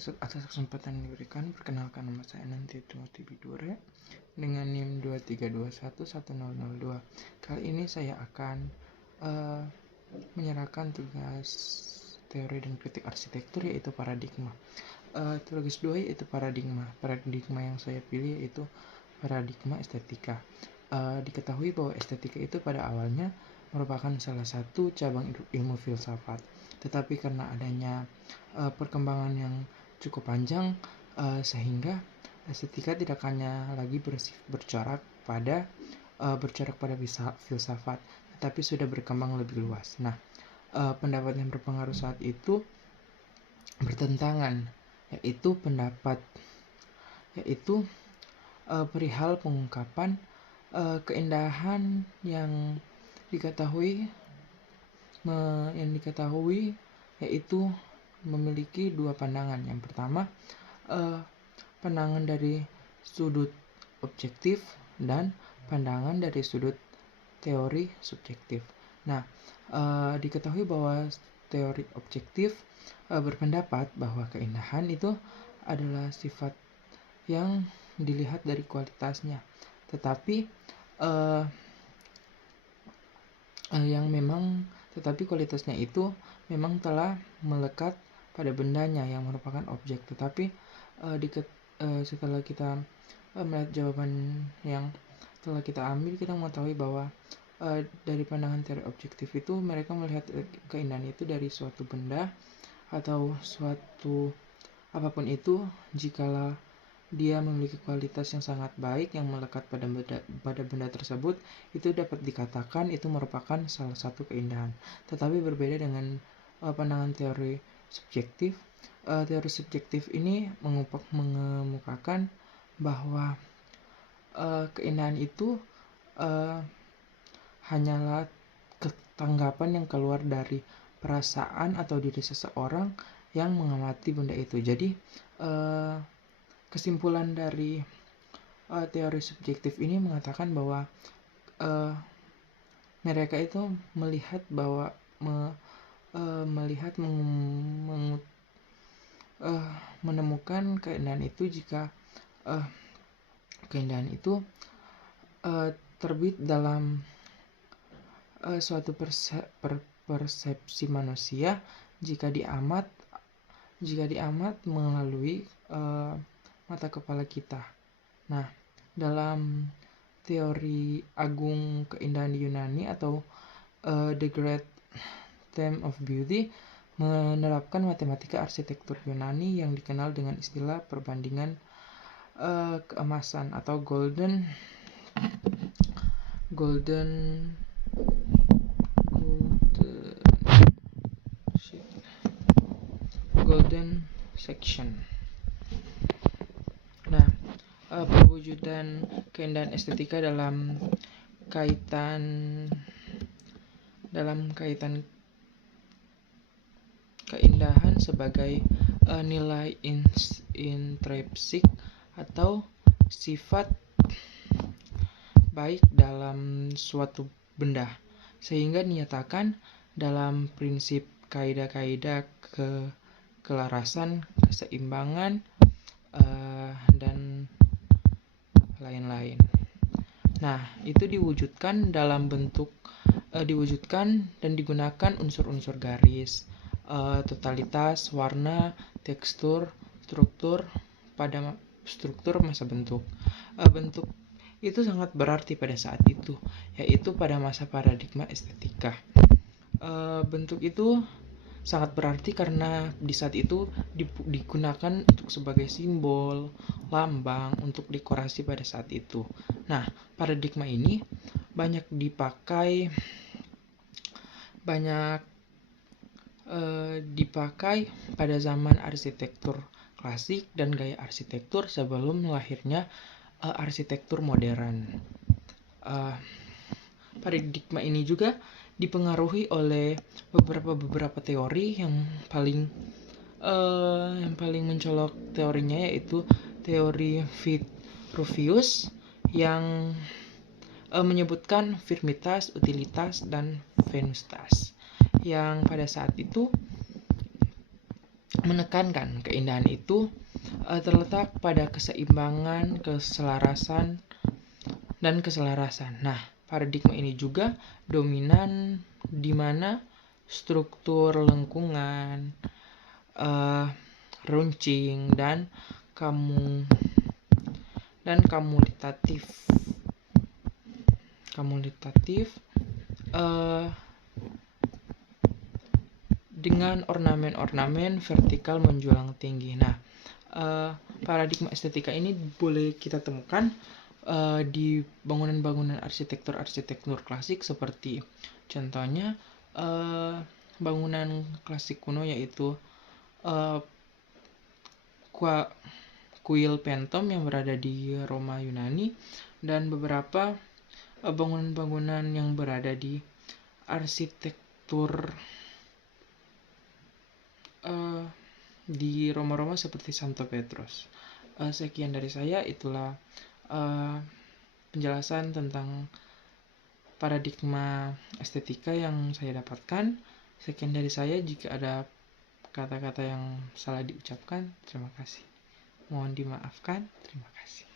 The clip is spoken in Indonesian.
atas kesempatan yang diberikan. Perkenalkan, nama saya Nanti Timothy Bidure dengan NIM 232110002. Kali ini saya akan menyerahkan tugas teori dan kritik arsitektur, yaitu paradigma. Tugas 2 yaitu paradigma. Paradigma yang saya pilih yaitu paradigma estetika. Diketahui bahwa estetika itu pada awalnya merupakan salah satu cabang ilmu filsafat, tetapi karena adanya perkembangan yang cukup panjang, sehingga estetika tidak hanya lagi bercorak pada filsafat, tetapi sudah berkembang lebih luas. Nah, pendapat yang berpengaruh saat itu bertentangan, yaitu perihal pengungkapan keindahan yang diketahui yaitu memiliki dua pandangan. Yang pertama, pandangan dari sudut objektif dan pandangan dari sudut teori subjektif. Nah, diketahui bahwa teori objektif berpendapat bahwa keindahan itu adalah sifat yang dilihat dari kualitasnya, tetapi kualitasnya itu memang telah melekat pada bendanya yang merupakan objek. Tetapi setelah kita melihat jawaban yang telah kita ambil, kita mengetahui bahwa dari pandangan teori objektif itu mereka melihat keindahan itu dari suatu benda atau suatu apapun itu, jikalau dia memiliki kualitas yang sangat baik yang melekat pada benda tersebut, itu dapat dikatakan itu merupakan salah satu keindahan. Tetapi berbeda dengan pandangan teori subjektif. Teori subjektif ini mengemukakan bahwa keindahan itu hanyalah ketanggapan yang keluar dari perasaan atau diri seseorang yang mengamati benda itu. Jadi kesimpulan dari teori subjektif ini mengatakan bahwa mereka itu menemukan keindahan itu jika keindahan itu terbit dalam suatu persepsi manusia jika diamat melalui mata kepala kita. Nah, dalam teori agung keindahan di Yunani atau The Great Theme of Beauty, menerapkan matematika arsitektur Yunani yang dikenal dengan istilah perbandingan keemasan atau golden section. Nah, perwujudan keindahan estetika dalam kaitan keindahan sebagai nilai intrinsik atau sifat baik dalam suatu benda, sehingga dinyatakan dalam prinsip kaidah-kaidah keselarasan, keseimbangan, dan lain-lain. Nah, itu diwujudkan dan digunakan unsur-unsur garis, totalitas, warna, tekstur, struktur masa bentuk. Bentuk itu sangat berarti pada saat itu, yaitu pada masa paradigma estetika. Bentuk itu sangat berarti karena di saat itu digunakan untuk sebagai simbol, lambang, untuk dekorasi pada saat itu. Nah, paradigma ini banyak dipakai pada zaman arsitektur klasik dan gaya arsitektur sebelum lahirnya arsitektur modern. Paradigma ini juga dipengaruhi oleh beberapa teori yang paling mencolok teorinya, yaitu teori Vitruvius yang menyebutkan firmitas, utilitas, dan venustas, yang pada saat itu menekankan keindahan itu terletak pada keseimbangan, keselarasan, dan keselarasan. Nah, paradigma ini juga dominan di mana struktur lengkungan, runcing, dan kamu kamulitatif dengan ornamen-ornamen vertikal menjulang tinggi. Nah, paradigma estetika ini boleh kita temukan di bangunan-bangunan arsitektur klasik, seperti contohnya bangunan klasik kuno yaitu kuil Pentom yang berada di Roma Yunani, dan beberapa bangunan-bangunan yang berada di arsitektur di Roma-Roma seperti Santo Petrus. Sekian dari saya, itulah penjelasan tentang paradigma estetika yang saya dapatkan. Sekian dari saya, jika ada kata-kata yang salah diucapkan, terima kasih. Mohon dimaafkan, terima kasih.